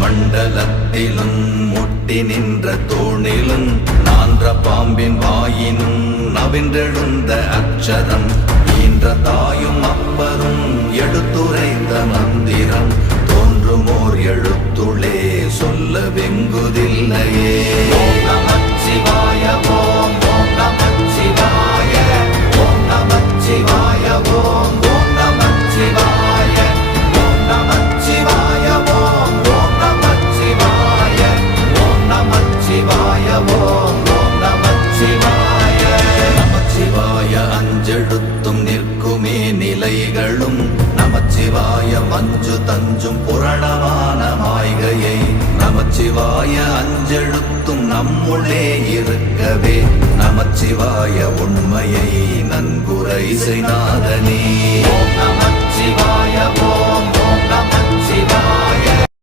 மண்டலத்திலும் முட்டி நின்ற தூணிலும் நான்ற பாம்பின் வாயினும் நவின்றெழுந்த அக்ஷரம் ஈன்ற தாயும் அப்பரும் எடுத்துரைத்த மந்திரம் தோன்றுமோர் எழுத்துளே சொல்ல வெங்குதில்லையே. ஓம் நமச்சிவாய ஓம் ஓம் நமச்சிவாய ஓம் நமச்சிவாய ஓம் ஓம் நமச்சிவாய ஓம் நமச்சிவாய ஓம் ஓம் நமச்சிவாய ஓம் நமச்சிவாய ஓம் ஓம் நமச்சிவாய. நமச்சிவாய அஞ்செழுத்தும் நிற்குமே நிலைகளும் நமச்சிவாய மஞ்சு தஞ்சும் புரணமான மாய்கையை நமச்சிவாய அஞ்செழுத்தும் நம்முள்ளே இருக்கவே நமச்சிவாய உண்மையை நன்குரை செய்நாதனே. ஓம் நமச்சிவாய